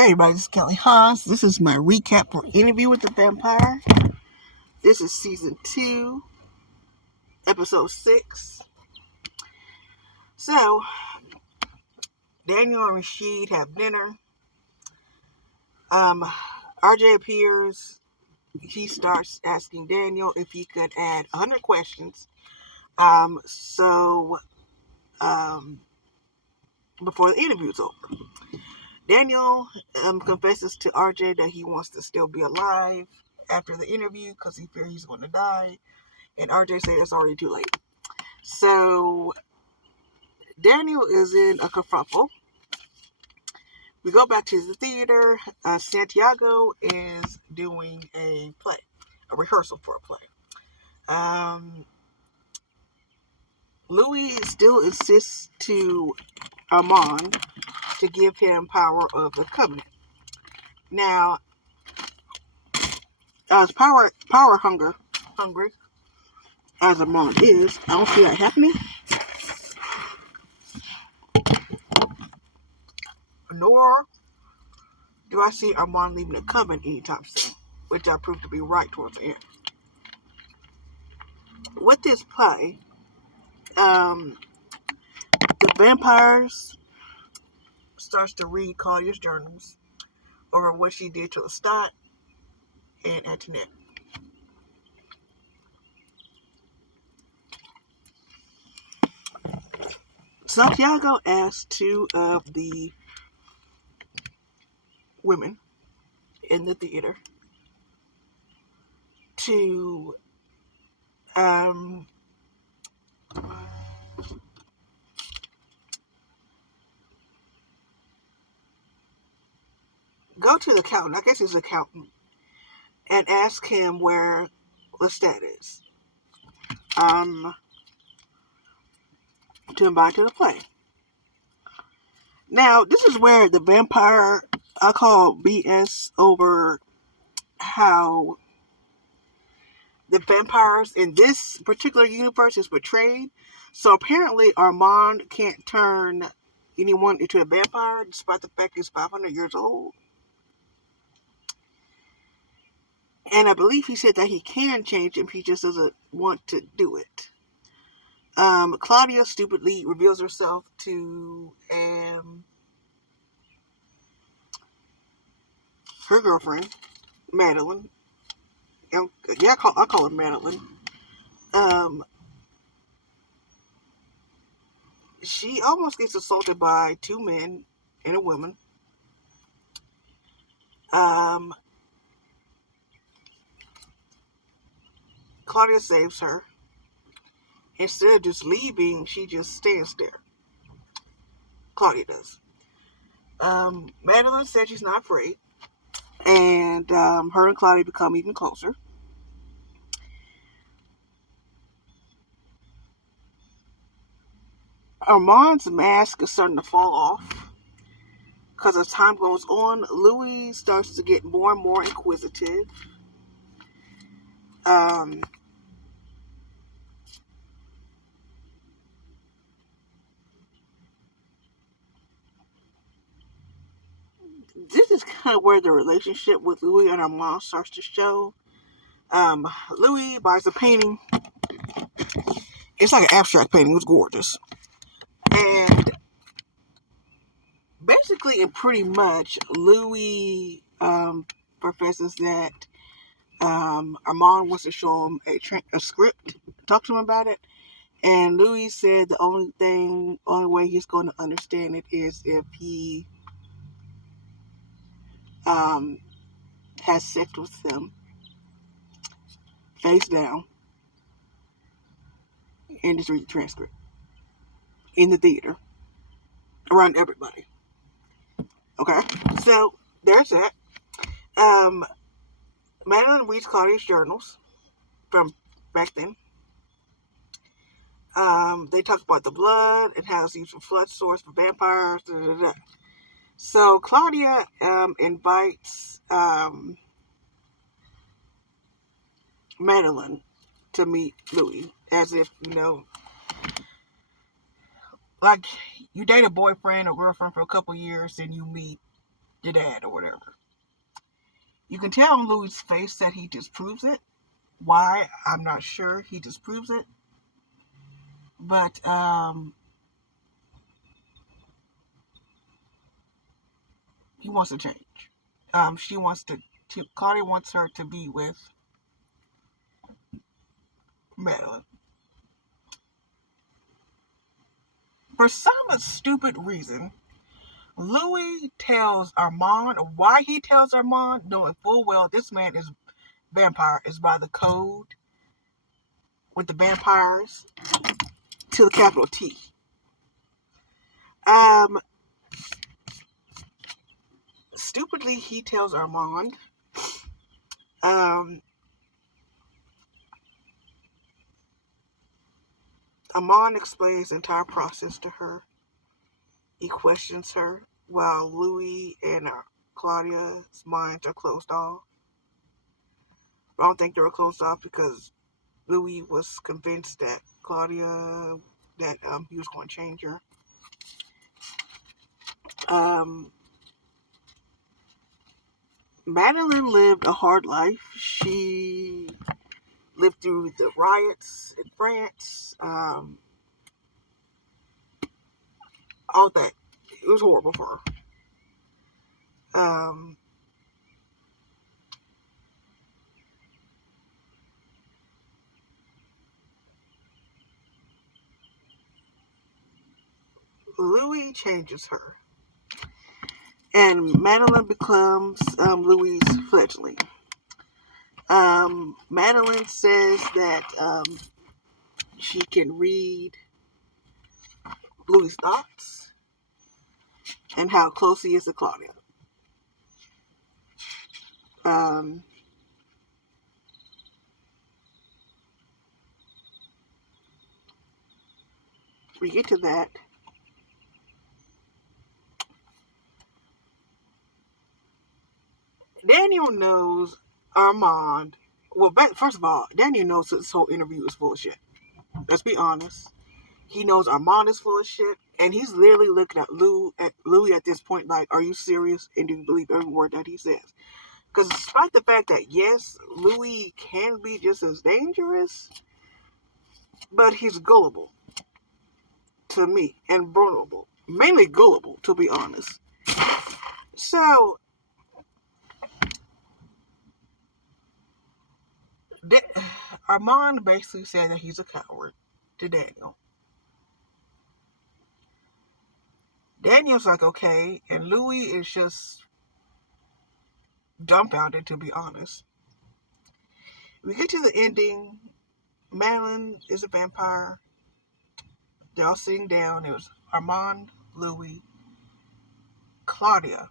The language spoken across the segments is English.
Hey everybody, this is Kelly Haas. This is my recap for Interview with the Vampire. This is season 2, episode 6. So, Daniel and Rashid have dinner. RJ appears. He starts asking Daniel if he could add 100 questions. Before the interview's over. Daniel confesses to RJ that he wants to still be alive after the interview because he fears he's going to die. And RJ says it's already too late. So Daniel is in a kerfuffle. We go back to the theater. Santiago is doing a play, a rehearsal for a play. Louis still insists to Armand to give him power of the Covenant. Now, as power hungry as Armand is, I don't see that happening. Nor do I see Armand leaving the Covenant anytime soon, which I proved to be right towards the end. With this play, the vampires starts to read Claudia's journals over what she did to Lestat and Antoinette. Santiago asked 2 of the women in the theater to go to the accountant, I guess he's an accountant, and ask him where Lestat is. To invite to the play. Now, this is where the vampire, I call BS over how the vampires in this particular universe is portrayed. So apparently Armand can't turn anyone into a vampire despite the fact he's 500 years old. And I believe he said that he can change him, he just doesn't want to do it. Claudia stupidly reveals herself to her girlfriend, Madeline. I call her Madeline. She almost gets assaulted by 2 men and a woman. Claudia saves her. Instead of just leaving, she just stands there. Claudia does. Madeline said she's not afraid. And her and Claudia become even closer. Armand's mask is starting to fall off. Because as time goes on, Louis starts to get more and more inquisitive. This is kind of where the relationship with Louis and Armand starts to show. Louis buys a painting. It's like an abstract painting. It was gorgeous. And basically and pretty much, Louis professes that Armand wants to show him a script, talk to him about it. And Louis said the only way he's going to understand it is if he has sex with them face down and just read the transcript in the theater around everybody. Okay, so there's that. Madeline reads Claudia's journals from back then. They talk about the blood and how it's used for flood source for vampires. Da, da, da. So Claudia invites Madeline to meet Louis, as if, like you date a boyfriend or girlfriend for a couple years, then you meet your dad or whatever. You can tell on Louis' face that he disproves it. Why? I'm not sure. He disproves it. But he wants to change. She wants to Claudia wants her to be with Madeline. For some stupid reason, Louis tells Armand why he tells Armand, knowing full well this man is vampire, is by the code with the vampires to the capital T. Stupidly, he tells Armand, Armand explains the entire process to her. He questions her while Louis and Claudia's minds are closed off. I don't think they were closed off because Louis was convinced that he was going to change her. Madeline lived a hard life. She lived through the riots in France, all that. It was horrible for her. Louis changes her, and Madeline becomes Louis' fledgling. Madeline says that she can read Louis' thoughts and how close he is to Claudia. We get to that. Daniel knows Armand. Well, first of all, Daniel knows this whole interview is full of shit. Let's be honest. He knows Armand is full of shit, and he's literally looking at Louis at this point like, are you serious? And do you believe every word that he says? Because despite the fact that, yes, Louis can be just as dangerous, but he's gullible to me and vulnerable. Mainly gullible, to be honest. So, Armand basically said that he's a coward to Daniel. Daniel's like, okay, and Louis is just dumbfounded, to be honest. We get to the ending. Madeline is a vampire. They're all sitting down. It was Armand, Louis, Claudia,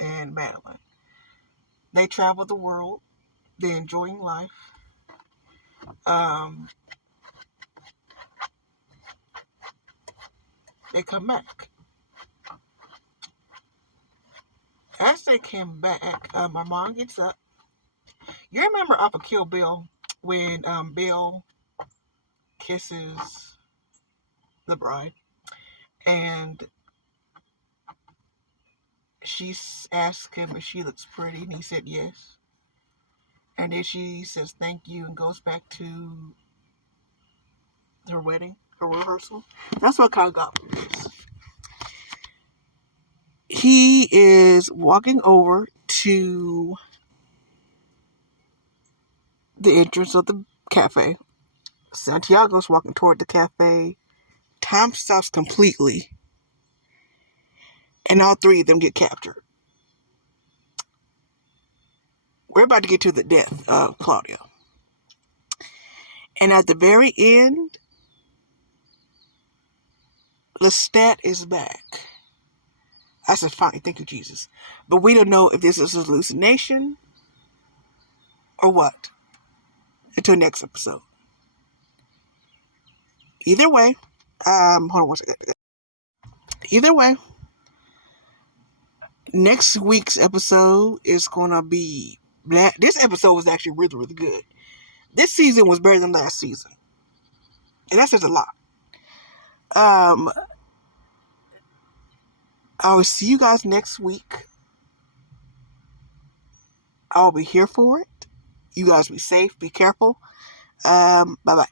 and Madeline. They travel the world. They're enjoying life. They come back. As they came back, Armand gets up. You remember off of Kill Bill when Bill kisses the bride and she asks him if she looks pretty, and he said yes. And then she says thank you and goes back to her wedding, her rehearsal. That's what kind of got from this. He is walking over to the entrance of the cafe. Santiago's walking toward the cafe. Time stops completely. And all three of them get captured. We're about to get to the death of Claudia. And at the very end, Lestat is back. I said, fine, thank you, Jesus. But we don't know if this is a hallucination or what until next episode. Either way, hold on one second. Either way, next week's episode is going to be... This episode was actually really, really good. This season was better than last season. And that says a lot. I will see you guys next week. I'll be here for it. You guys be safe. Be careful. Bye-bye.